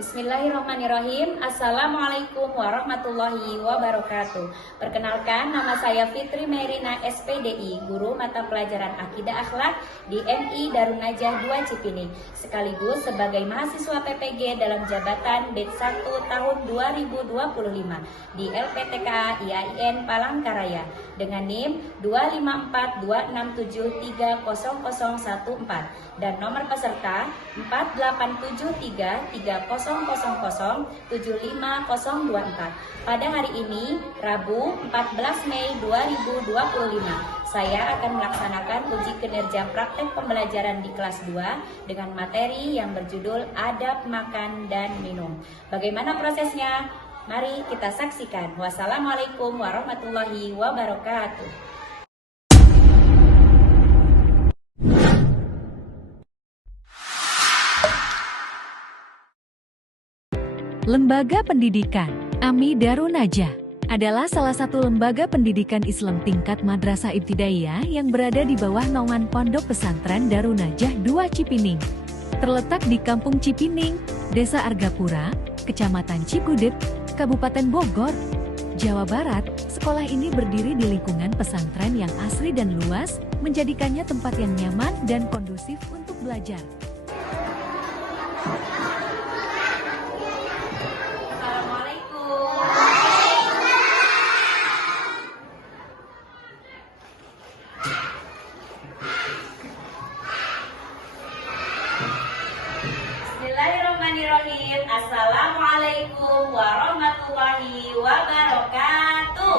Bismillahirrahmanirrahim. Assalamualaikum warahmatullahi wabarakatuh. Perkenalkan, nama saya Fitri Merina SPDI, guru mata pelajaran Akidah Akhlak di MI Darun Najah 2 Cipining, sekaligus sebagai mahasiswa PPG dalam jabatan BED 1 tahun 2025 di LPTKA IAIN Palangkaraya dengan NIM 25426730014 dan nomor peserta 482330007524. Pada hari ini, Rabu 14 Mei 2025, saya akan melaksanakan uji kinerja praktek pembelajaran di kelas 2 dengan materi yang berjudul Adab Makan dan Minum. Bagaimana prosesnya? Mari kita saksikan. Wassalamualaikum warahmatullahi wabarakatuh. Lembaga Pendidikan AMI Darun Najah adalah salah satu lembaga pendidikan Islam tingkat Madrasah Ibtidaiyah yang berada di bawah naungan Pondok Pesantren Darun Najah 2 Cipining. Terletak di Kampung Cipining, Desa Argapura, Kecamatan Cigudeg, Kabupaten Bogor, Jawa Barat. Sekolah ini berdiri di lingkungan pesantren yang asri dan luas, menjadikannya tempat yang nyaman dan kondusif untuk belajar. Bismillahirrahmanirrahim. Assalamualaikum warahmatullahi wabarakatuh.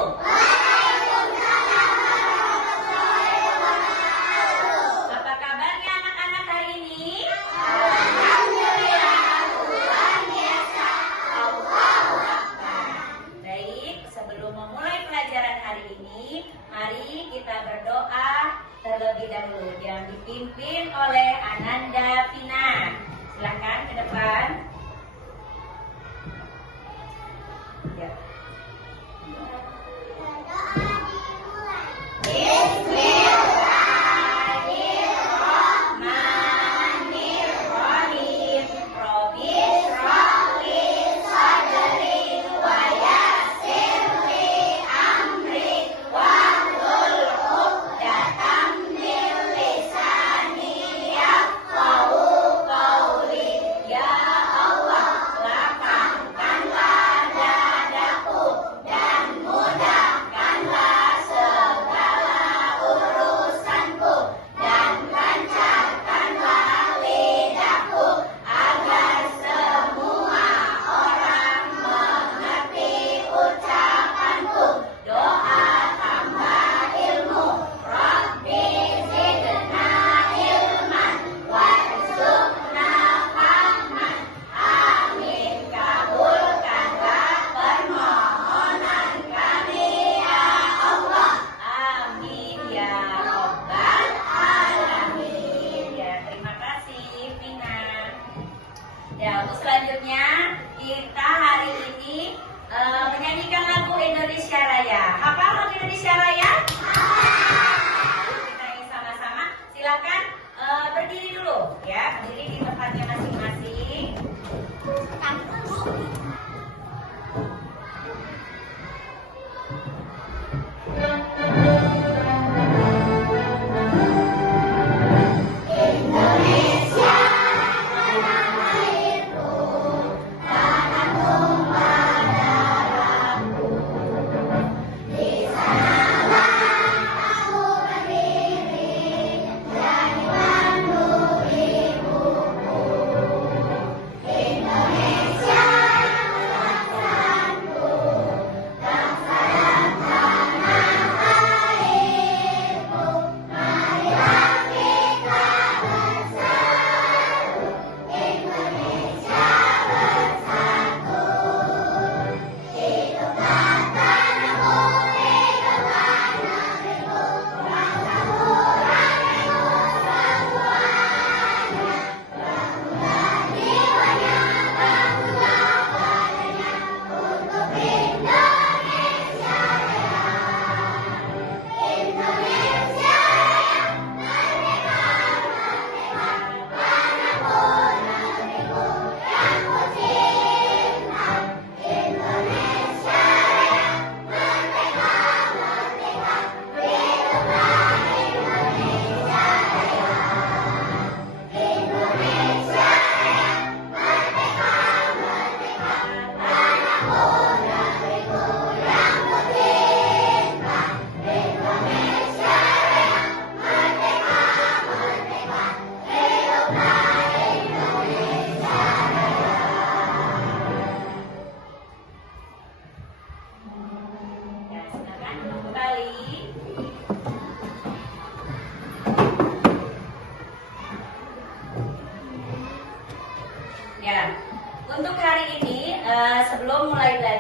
Apa kabarnya anak-anak hari ini? Alhamdulillah, luar biasa. Allahu Akbar. Baik, sebelum memulai pelajaran hari ini, mari kita berdoa terlebih dahulu yang dipimpin oleh Ananda Vina. Silakan ke depan. Ya. Bismillahirrahmanirrahim. Rabbi shrah li sadri wa yassir li amri wahlul 'uqdatam min lisani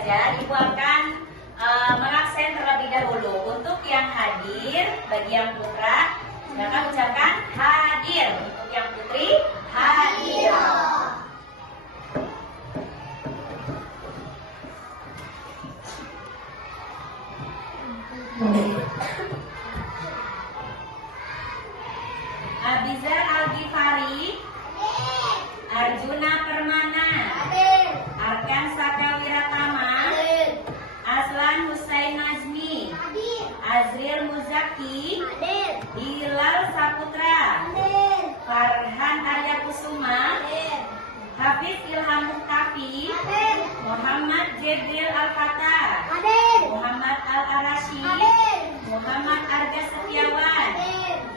belajar, Ibu akan mengaksen terlebih dahulu. Untuk yang hadir, bagi yang putra, silakan ucapkan hadir. Untuk yang putri, hadir. Abizar Al-Ghifari, Arjuna Permana, Arkan Saka Wiratama, Aslan Husain Najmi, Azril Muzaki, Hilal Saputra, Farhan Arya Kusuma, Hafiz Ilham Muktafi, Muhammad Jibril Al-Fatah, Muhammad Al-Arashi, Muhammad Arga Setiawan,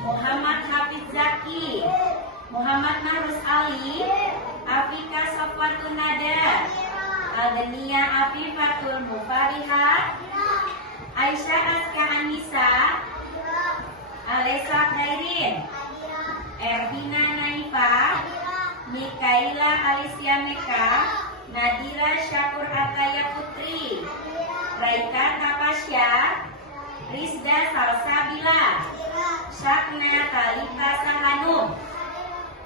Muhammad Hafiz Zaki, Muhammad Marus Ali, Afika Sofwatun Nada, Adenia Afifatul Mufariha, Aisyah Aska Anissa, Alesa Khairin, Erhina Naifa, Mikaila Alicia Meka, Nadira Syakur Ataya Putri, Raika Tapasya, Rizda Salsabila, Syakna Talita Sahanum.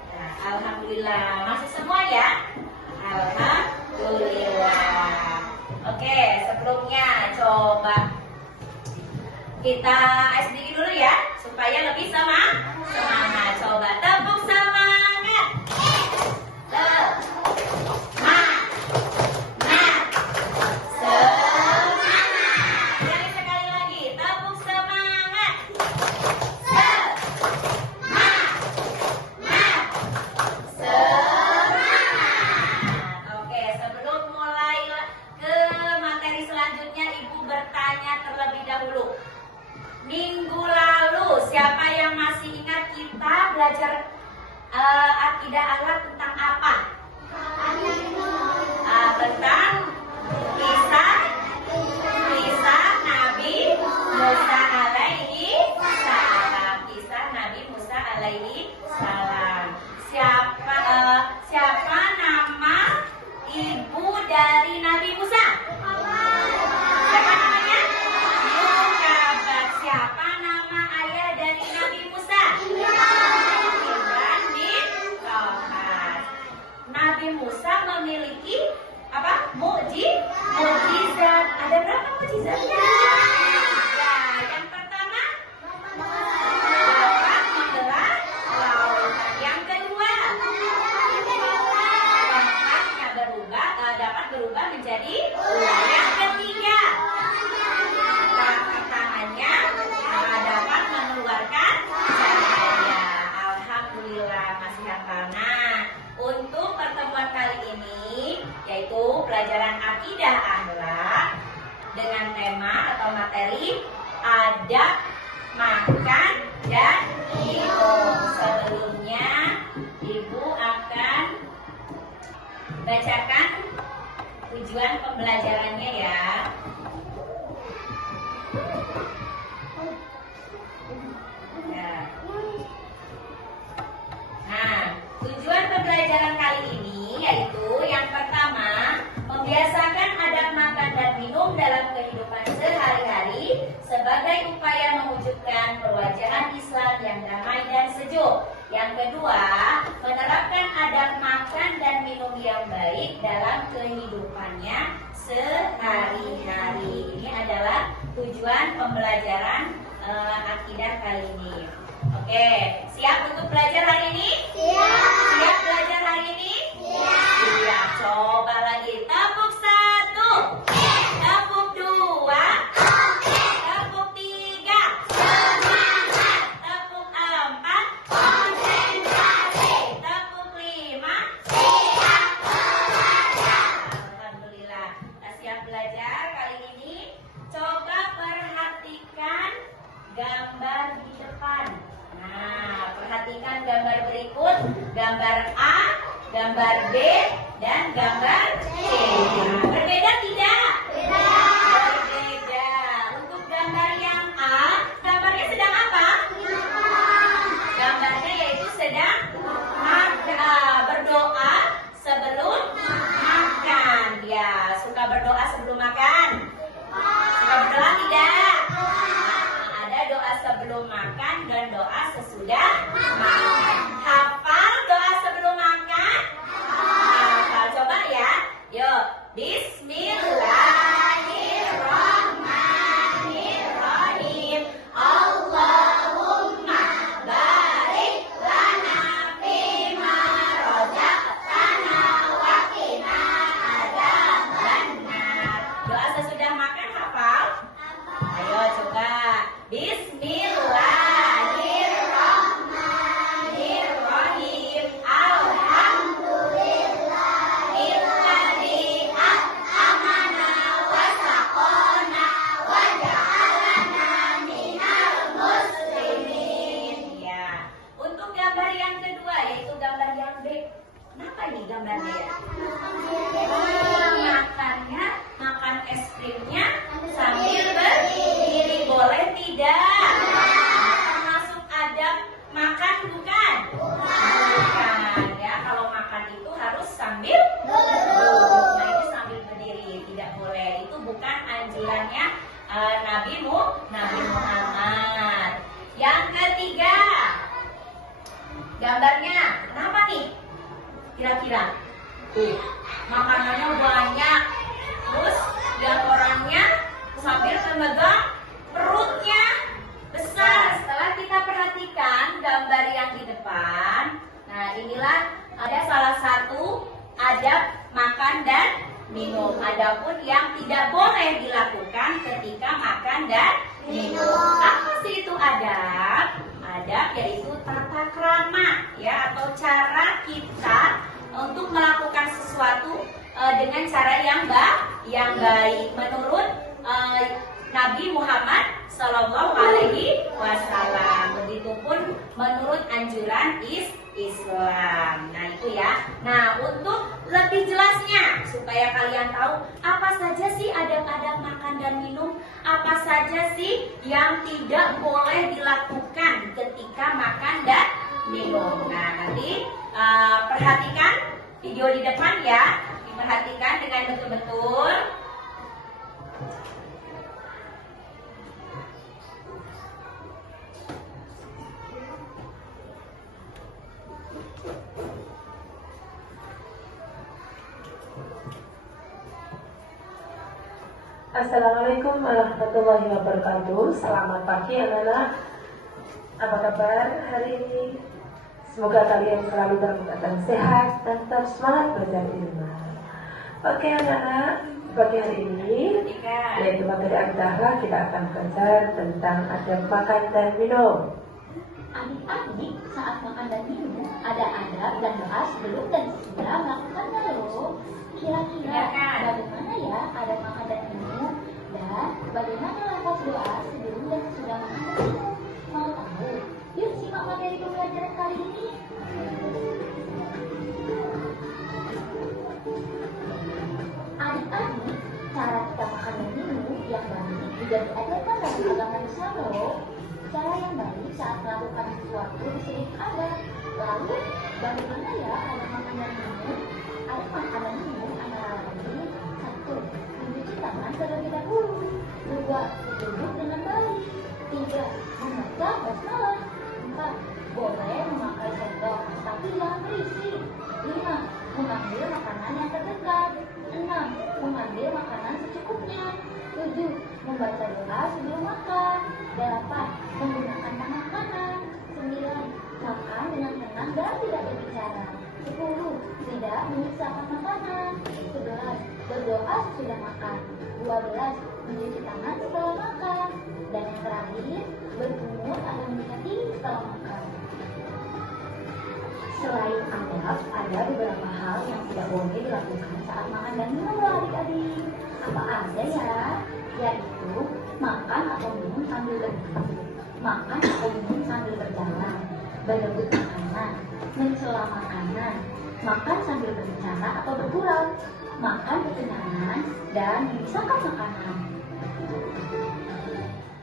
Nah, alhamdulillah, masuk semua ya? Alhamdulillah. Oke, sebelumnya coba kita SD dulu ya, supaya lebih semangat. Coba tepuk semangat. Sekali lagi, tepuk semangat. Oke, sebelum mulai ke materi selanjutnya, Ibu bertanya terlebih dahulu. Minggu lalu, siapa yang masih ingat kita belajar akidah akhlak tentang apa? Tentang kisah Nabi Musa alaihi salam. Kisah Nabi Musa alaihi salam. Siapa nama ibu dari Nabi Musa? Siapa namanya? Mukabat. Siapa nama ayah dari Nabi Musa? Imran bin Tohat. Nabi Musa memiliki apa? Mukjizat. Ada berapa mukjizat? Ya, yang pertama dapat membelah lautan. Yang kedua dapat berubah menjadi ular. Yang ketiga tangannya dapat mengeluarkan cahaya. Alhamdulillah masih hafal. Nah, untuk pertemuan kali ini yaitu pelajaran akidah akhlak dengan tema atau materi adab makan dan minum. Sebelumnya Ibu akan bacakan tujuan pembelajarannya ya. Nah, tujuan pembelajaran kali ini yaitu yang pertama, membiasakan adab makan dan minum dalam kehidupan sehari-hari sebagai upaya mewujudkan perwajahan Islam yang damai dan sejuk. Yang kedua, menerapkan adab makan dan minum yang baik dalam kehidupannya sehari-hari. Ini adalah tujuan pembelajaran akidah kali ini. Oke, siap untuk belajar hari ini? Siap belajar hari ini? Siap. Coba lagi. Tepuk 1, tepuk 2, tepuk 3, tepuk 4, tepuk 5. Alhamdulillah. Kita siap belajar kali ini. Coba perhatikan gambar di depan. Nah, perhatikan gambar berikut, gambar A, gambar B, dan gambar C. Nah, berbeda tidak? Berbeda. Untuk gambar yang A, gambarnya sedang apa? Gambarnya yaitu sedang berdoa sebelum makan. Ya, suka berdoa sebelum makan. makan dan doa sesudah makan. Hafal doa sebelum makan? Hafal, coba ya. Yuk, Bismillahirrahmanirrahim. Allahumma barik lana fima razaqtana wa qina adzabannar. Doa sesudah makan hafal? Ayo coba. Bismillahirrahmanirrahim. Alhamdulillahilladzi at'amana wa saqana wa ja'alana minal muslimin. Ya. Untuk gambar yang kedua yaitu gambar yang B. Kenapa nih gambarnya ya? Makannya, makan es krimnya sambil berdiri, boleh tidak? Termasuk adab makan bukan? Bukan ya, kalau makan itu harus sambil duduk. Nah ini sambil berdiri, tidak boleh. Itu bukan anjurannya Nabi Muhammad. Yang ketiga, gambarnya kenapa nih? Kira-kira makanannya banyak, terus lihat orangnya sambil memegang perutnya besar. Setelah kita perhatikan gambar yang di depan, nah inilah ada salah satu adab makan dan minum. Adapun yang tidak boleh dilakukan ketika makan dan minum. Apa sih itu adab? Adab yaitu tata krama ya, atau cara kita untuk melakukan sesuatu dengan cara yang baik menurut Nabi Muhammad Sallallahu Alaihi Wasallam. Begitupun menurut anjuran Islam. Nah itu ya. Nah untuk lebih jelasnya supaya kalian tahu apa saja sih adab-adab makan dan minum, apa saja sih yang tidak boleh dilakukan ketika makan dan minum. Nah nanti perhatikan video di depan ya, diperhatikan dengan betul-betul. Assalamualaikum warahmatullahi wabarakatuh. Selamat pagi anak-anak. Apa kabar hari ini? Semoga kalian selalu dalam keadaan sehat dan tetap semangat belajar ilmu. Oke anak-anak, pagi hari ini yaitu materi akhidah kita akan belajar tentang adab makan dan minum. Adik-adik, saat makan dan minum ada adab dan doa sebelum dan sesudah melakukannya loh. Kira-kira bagaimana ya adab makan dan minum, dan bagaimana lafaz doa sebelum dan sesudah makan dan minum? Mau tahu? Yuk simak materi pembelajaran kali ini. Adik-adik, cara kita makan dan minum yang baik juga diajarkan dalam agama Islam loh. Cara yang baik saat melakukan sesuatu disebut adab. Lalu, bagaimana ya adab makan dan minum? Adab makan dan minum antara lain: 1. Mencuci tangan terlebih dahulu. 2. Duduk dengan baik. 3. Membaca basmalah. 4. Boleh memakai sendok, tapi jangan berisi. 5. Mengambil makanan yang terdekat. 6. Mengambil makanan secukupnya. 7. Membaca doa sebelum makan. 8. Menggunakan tangan kanan. 9. Makan dengan tenang dan tidak berbicara. 10. Tidak menyiksakan makanan. 11. Berdoa sesudah makan. 12. Mencuci tangan setelah makan. Dan yang terakhir, berkumur atau mendekati setelah makan. Selain adab, ada beberapa hal yang tidak boleh dilakukan saat makan dan minum loh adik-adik. Apa aja ya? Yaitu makan atau minum sambil berdiri, makan atau minum sambil berjalan, berebut makanan, mencela makanan, makan sambil berbicara atau bergurau, makan kekenyangan, dan memisahkan makanan.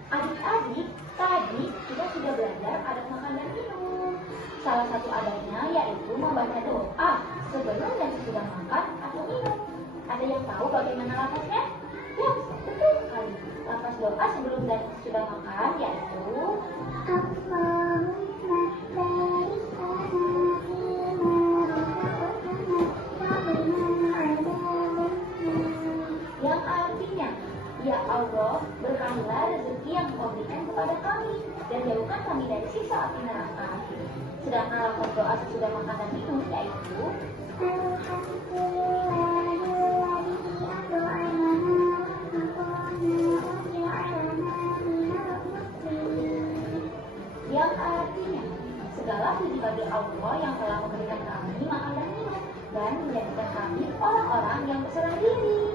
Adik-adik, tadi kita sudah belajar adab makan dan minum. Salah satu adabnya yaitu membaca doa sebelum dan sesudah makan atau minum. Ada yang tahu bagaimana lafaznya? Ya, betul sekali. Lafaz doa sebelum dan sesudah makan yaitu api neraka. Sedangkan lafaz doa sesudah makan dan minum yaitu yang artinya segala puji bagi Allah yang telah memberikan kami makan dan minum dan menjadikan kami orang-orang yang berserah diri.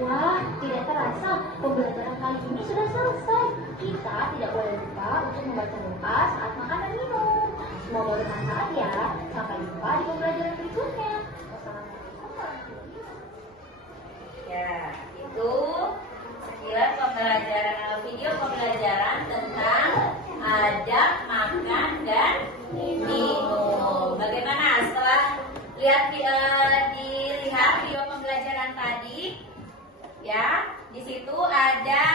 Wah, tidak terasa pembelajaran kali ini sudah selesai. Kita tidak boleh lupa untuk membaca doa saat makan dan minum. Semoga bermanfaat ya. Sampai jumpa di pembelajaran berikutnya. Wassalamualaikum warahmatullahi wabarakatuh. Ya, itu sekilas video pembelajaran tentang adab makan dan minum. Bagaimana setelah dilihat video pembelajaran tadi? Ya, di situ ada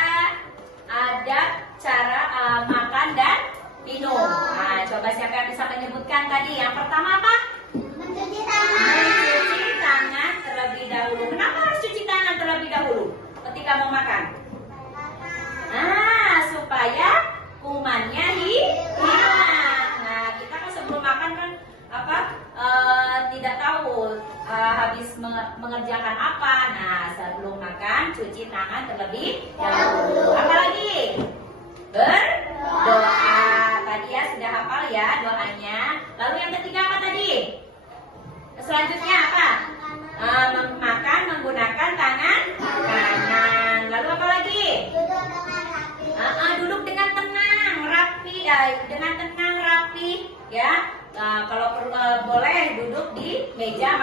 adab cara makan dan minum. Nah, coba siapa yang bisa menyebutkan tadi? Yang pertama apa? Mencuci tangan. Mencuci tangan terlebih dahulu. Kenapa harus cuci tangan terlebih dahulu ketika mau makan? Supaya kumannya hilang. Nah, kita kan sebelum makan kan tidak tahu habis mengerjakan apa. Nah, sebelum makan cuci tangan terlebih dahulu. Apalagi? Berdoa. Tadi ya sudah hafal ya doanya. Lalu yang ketiga apa tadi? Selanjutnya apa? Makan menggunakan tangan kanan. Lalu apa lagi? Duduk dengan tenang, rapi, ya. Kalau boleh duduk di meja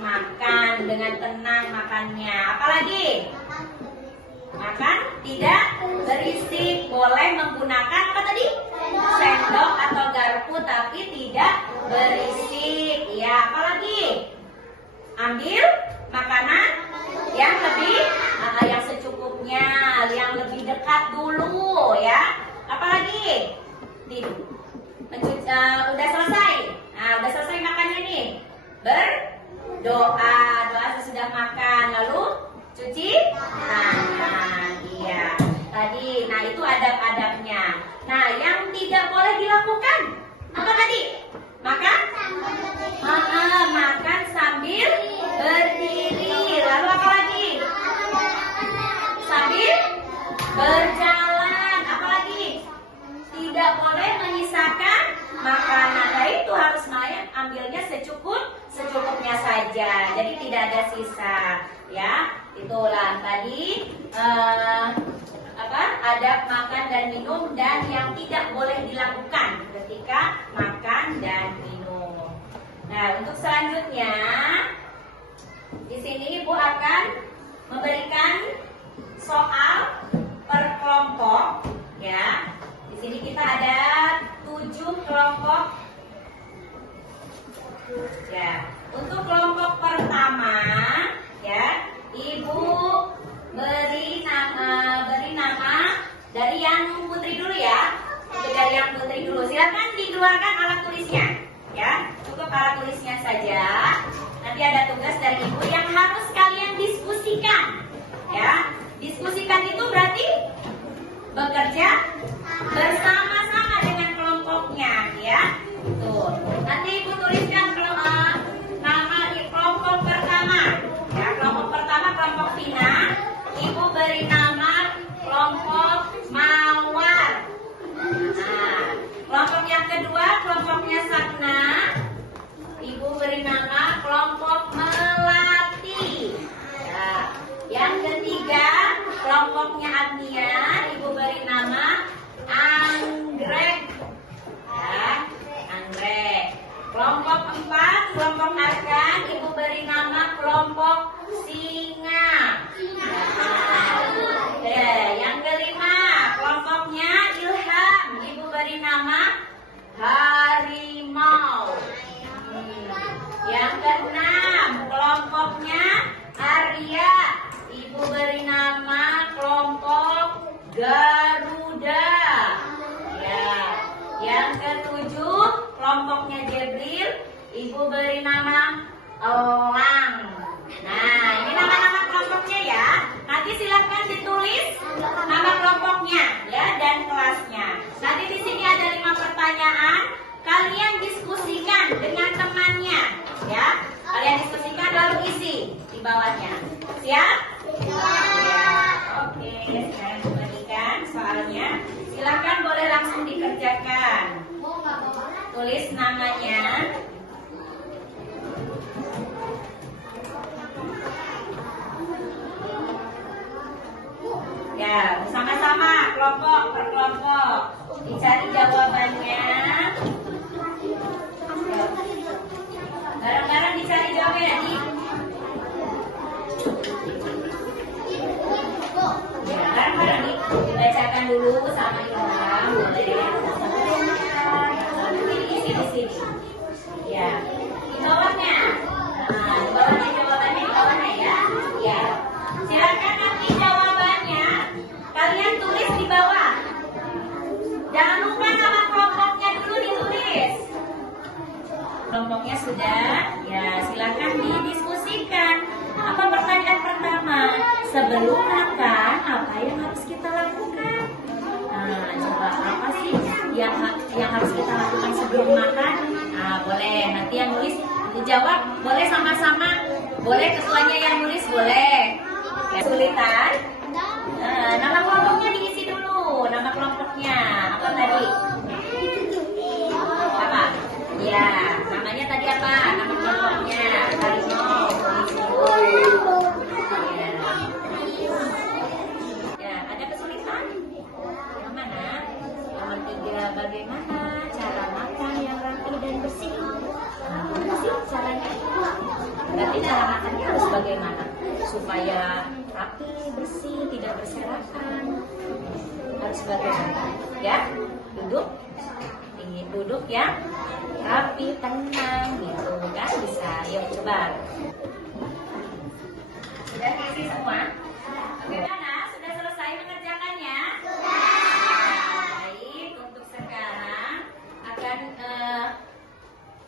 makan dengan tenang makannya. Apalagi? Makan tidak berisik. Boleh menggunakan apa tadi? Sendok atau garpu tapi tidak berisik. Ya, apalagi? Ambil makanan yang yang secukupnya, yang lebih dekat dulu ya. Apalagi? Udah selesai. Nah, udah selesai makannya nih. Berdoa, doa sesudah makan, lalu cuci tangan. Iya. Tadi, nah itu adab-adabnya. Nah, yang tidak boleh dilakukan apa tadi? Makan? Makan sambil berdiri. Lalu apa lagi? Sambil berjalan. Apa lagi? Tidak boleh menyisakan makanan. Nah, itu harus ambilnya secukupnya saja. Jadi tidak ada sisa, ya. Itulah tadi adab makan dan minum dan yang tidak boleh dilakukan ketika makan dan minum. Nah, untuk selanjutnya di sini Ibu akan memberikan soal per kelompok, ya. Di sini kita ada 7 kelompok. Ya, untuk kelompok pertama, ya, Ibu beri nama dari yang Putri dulu ya. Dari yang Putri dulu. Silakan dikeluarkan alat tulisnya, ya. Cukup alat tulisnya saja. Nanti ada tugas dari Ibu yang harus kalian diskusikan, ya. Diskusikan itu berarti bekerja bersama-sama dengan kelompoknya, ya. Tuh. Nanti Ibu tuliskan nama di kelompok pertama. Ya, kelompok pertama kelompok Vina. Ibu beri nama kelompok Mawar. Nah, kelompok yang kedua kelompoknya Sakna. Ibu beri nama kelompok Melati. Ya. Yang ketiga kelompoknya Agnia. Ibu beri nama Anggrek. Ya, Anggrek. Kelompok 4 kelompok Arkan. Ibu beri nama kelompok Singa. Yang kelima kelompoknya Ilham. Ibu beri nama Harimau. Yang keenam kelompoknya Arya. Ibu beri nama kelompok Garuda. Ya. Yang ketujuh kelompoknya Jibril. Ibu beri nama Elang. Nah, ini nama-nama kelompoknya ya. Nanti silakan ditulis nama kelompoknya ya dan kelasnya. tulis namanya. Ya, sama-sama kelompok per kelompok dicari jawabannya. Bareng-bareng dicari jawabannya tadi. Ya, bareng-bareng dibacakan dulu sama Ilham. Boleh. Sini. Ya, di bawahnya. Nah, di bawahnya jawabannya di bawahnya ya. Ya, silakan nanti jawabannya kalian tulis di bawah. Jangan lupa nama kelompoknya dulu ditulis. Kelompoknya sudah, ya silakan didiskusikan. Apa pertanyaan pertama? Sebelum makan, apa yang harus kita lakukan? Nah, coba apa sih yang harus kita lakukan sebelum makan? Nah, boleh nanti yang nulis dijawab, boleh sama-sama, boleh ketuanya yang nulis, boleh. Kesulitan? Nama kelompoknya diisi dulu, nama kelompoknya apa tadi? Apa? Ya, namanya tadi apa? Nama kelompoknya Harimau. Ya, ada kesulitan? Yang mana? Nomor 3, bagaimana cara makan yang rapi dan bersih? Nah, apa sih caranya? Berarti cara makannya harus bagaimana? Supaya rapi, bersih, tidak berserakan. Harus bagaimana? Ya, duduk. Duduk ya, rapi, tenang, gitu kan bisa. Yuk coba. Sudah isi semua? Bagaimana? Sudah selesai mengerjakannya? Baik, untuk sekarang akan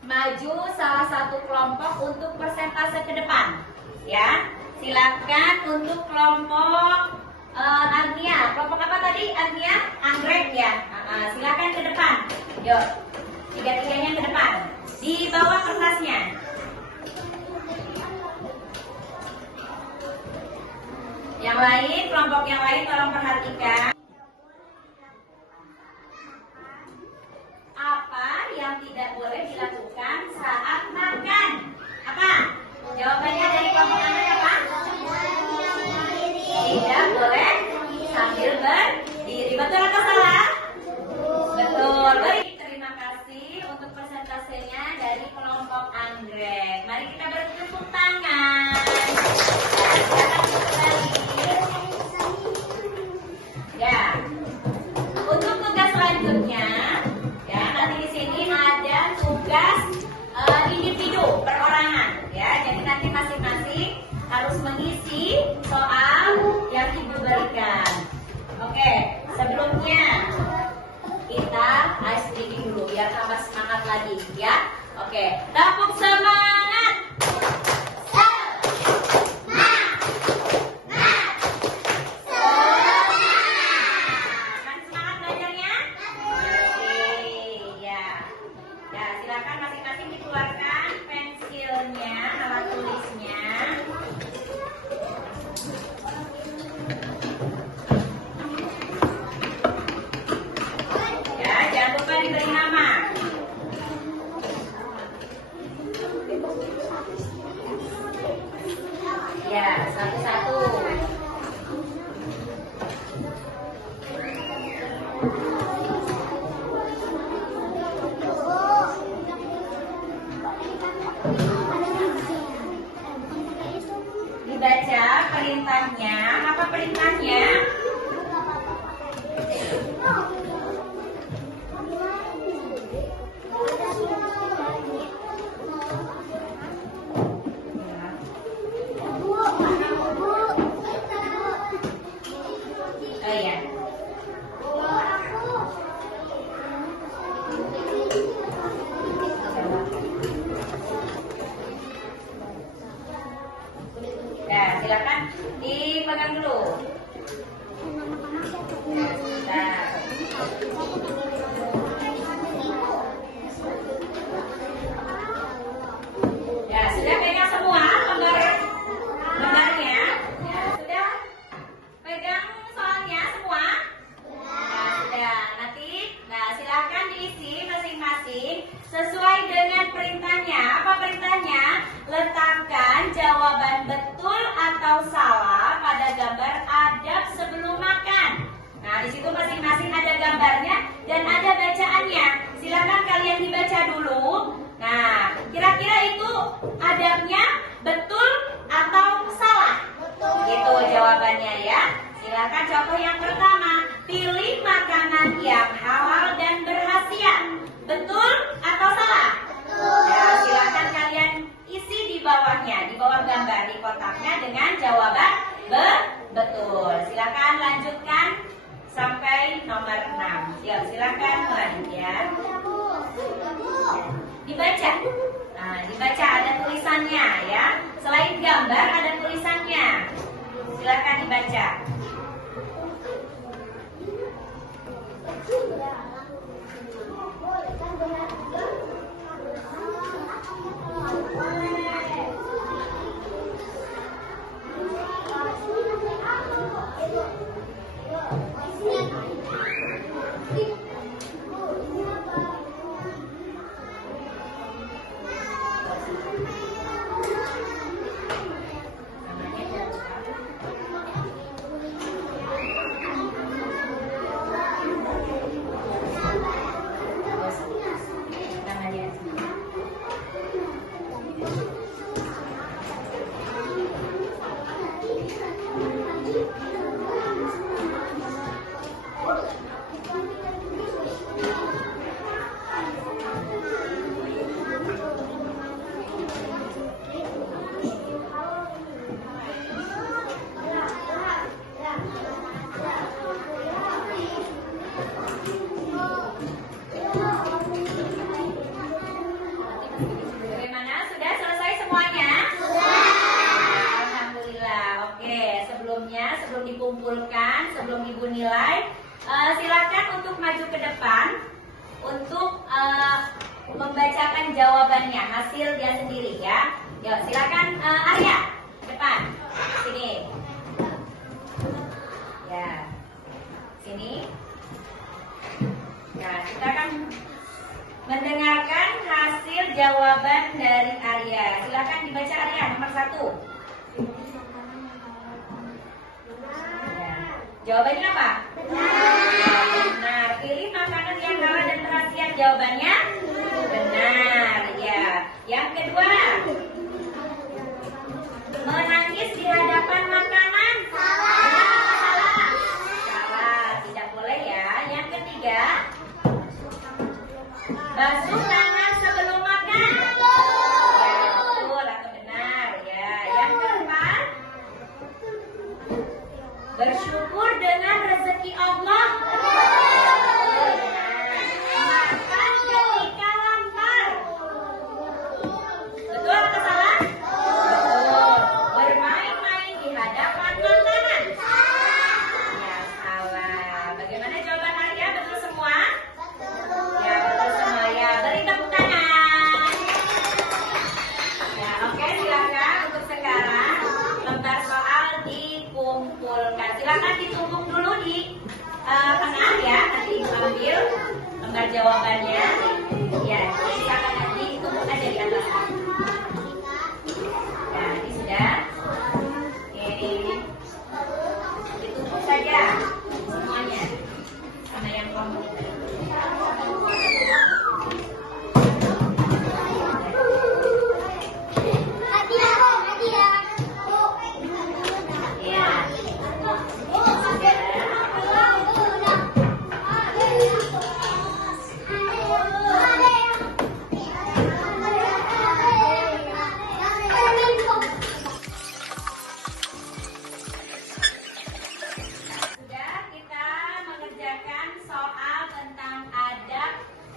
maju salah satu kelompok untuk persentase ke depan. Ya, silakan untuk kelompok Agnia. Kelompok apa tadi? Agnia? Anggrek ya. Silakan ke depan. Yuk, tiga-tiganya ke depan. Di bawah kertasnya. Yang lain, kelompok yang lain tolong perhatikan. Apa yang tidak boleh dilakukan saat makan? Apa? Jawabannya dari kelompok Anda apa? Tidak boleh sambil berdiri. Betul atau salah? Betul. Baik, terima kasih untuk persentasenya dari kelompok Anggrek. Mari kita bertepuk tangan. Ya, untuk tugas selanjutnya, ya nanti di sini ada tugas individu perorangan, ya. Jadi nanti masing-masing harus mengisi soal yang ibu berikan. Oke, sebelumnya kita ice breathing dulu biar tambah semangat lagi, ya. Oke, tepuk semangat. Silakan masing-masing dikeluarkan pensilnya, alat tulisnya. Ya, jangan lupa diberi nama. Ya, satu-satu. Dibaca perintahnya. Apa perintahnya? Oh ya. Ya, silakan dipegang dulu. Nah. Ya, sudah pegang semua lembarnya? Ya, sudah pegang soalnya semua? Nah, sudah. Nanti, silakan diisi masing-masing sesuai dengan perintahnya. Apa perintahnya? Letakkan jawaban betul atau salah pada gambar adab sebelum makan. Nah, di situ masing-masing ada gambarnya dan ada bacaannya. Silakan kalian dibaca dulu. Nah, kira-kira itu adabnya betul atau salah? Itu jawabannya ya. Silakan contoh yang pertama. Pilih makanan yang halal dan berkhasiat. Betul atau salah? Ya, silakan kalian isi di bawahnya, di bawah gambar di kotaknya dengan jawaban betul. Silakan lanjutkan sampai nomor 6. Silakan lanjut ya. Dibaca. Nah, dibaca ada tulisannya ya. Selain gambar ada tulisannya. Silakan dibaca. Bagaimana? Sudah selesai semuanya? Sudah. Alhamdulillah. Oke, sebelum dikumpulkan, sebelum ibu nilai, silakan untuk maju ke depan untuk membacakan jawabannya, hasil dia sendiri ya. Yuk, silakan Arya ke depan. Sini. Ya. Sini. Ya, kita akan mendengarkan hasil jawaban dari Arya. Silakan dibaca Arya, nomor 1. Ya. Jawabannya apa? Benar. Pilih makanan yang halal dan berkhasiat. Jawabannya benar. Ya. Yang kedua, menangis di hadapan makanan. Salah. Salah. Tidak boleh ya. Yang ketiga, basuh tangan sebelum makan. Ya, betul atau benar ya. Yang keempat, bersyukur dengan rezeki Allah. Betul, benar. Makan ketika lapar. Betul atau salah? Betul. Bermain-main di hadapan makanan. Ya, salah. Bagaimana jawaban Arya? Betul semua? Ya, betul semua ya. Beri tepuk tangan. Ya, oke, silakan untuk sekarang lembar soal dikumpulkan. Silakan ditumpuk dulu di tengah ya. Nanti ibu ambil lembar jawabannya. Ya, silakan nanti tumpuk aja di atas. Ya, ini sudah. Oke, ditumpuk saja semuanya sama yang komplit. Sudah kita mengerjakan soal tentang adab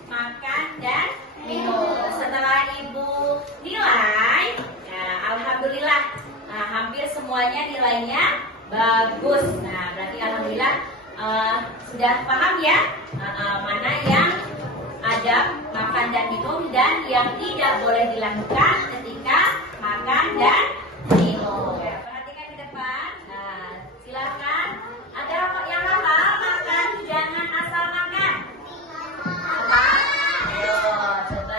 makan dan minum. Setelah ibu nilai, ya, alhamdulillah, hampir semuanya nilainya bagus. Nah, berarti alhamdulillah sudah paham ya mana yang adab makan dan minum dan yang tidak boleh dilakukan ketika makan dan minum. Ya, perhatikan ke depan. Nah, silakan. Ada yang hafal makan jangan asal makan. Apa? Ayo, coba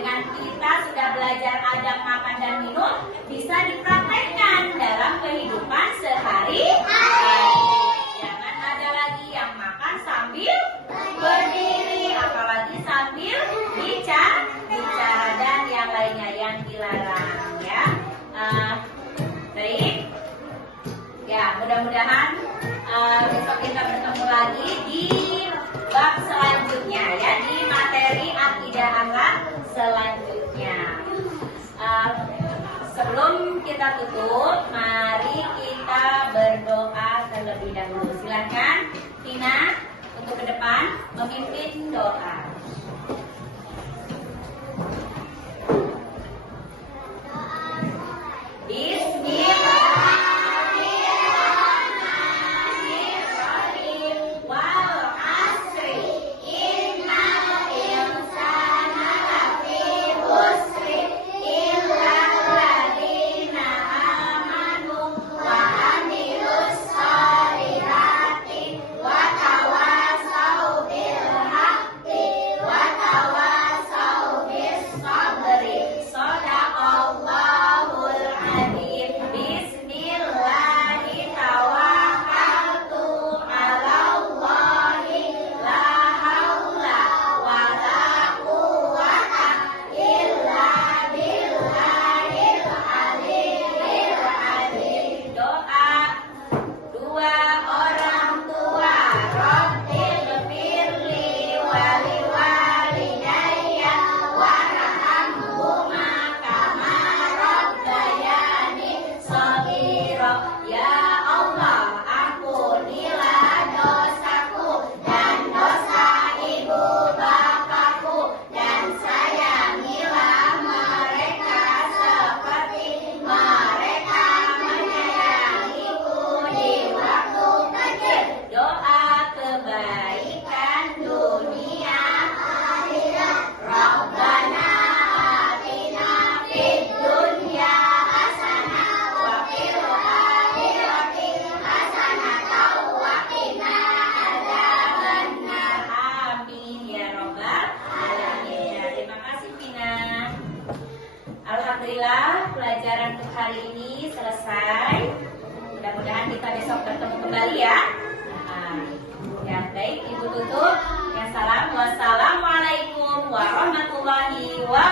dengan kita sudah belajar adab makan dan minum, bisa dipraktekkan dalam kehidupan sehari-hari. Jangan ada lagi yang makan sambil berdiri, apalagi sambil bicara dan yang lainnya yang dilarang, ya. Baik. Ya, mudah-mudahan besok kita bertemu lagi di bab selanjutnya, ya, di materi akidah akhlak selanjutnya. Sebelum kita tutup, mari kita berdoa terlebih dahulu. Silakan Tina untuk ke depan memimpin doa. Bismillahirrahmanirrahim. Wal asri innal insana lafi khusri illa alladziina amanu wa amilus sholihati wa tawassaw bil haqqi wa tawassaw bis sabri. Shadaqallahul adzim. Bismillahi tawakkaltu 'alallahi la haula wa la quwwata illa billahil aliyyil azim. Doa dua orang tua, Rabbil firli wali walidayya warhamhuma kama rabbayani shaghira. Ya Allah, ampunilah dosaku dan dosa ibu bapakku, dan sayangilah mereka seperti mereka menyayangiku di waktu kecil. Doa kebaikan dunia akhirat. Rabbana atina fid dunya hasanah wa fil akhirati hasanah wa qina adzabannar. Amin ya rabbal alamin. Terima kasih Tina. Alhamdulillah, pelajaran untuk hari ini selesai. Mudah-mudahan kita besok bertemu kembali, ya. Ya, baik, Ibu tutup. Ya, salam. Wassalamualaikum warahmatullahi wabarakatuh.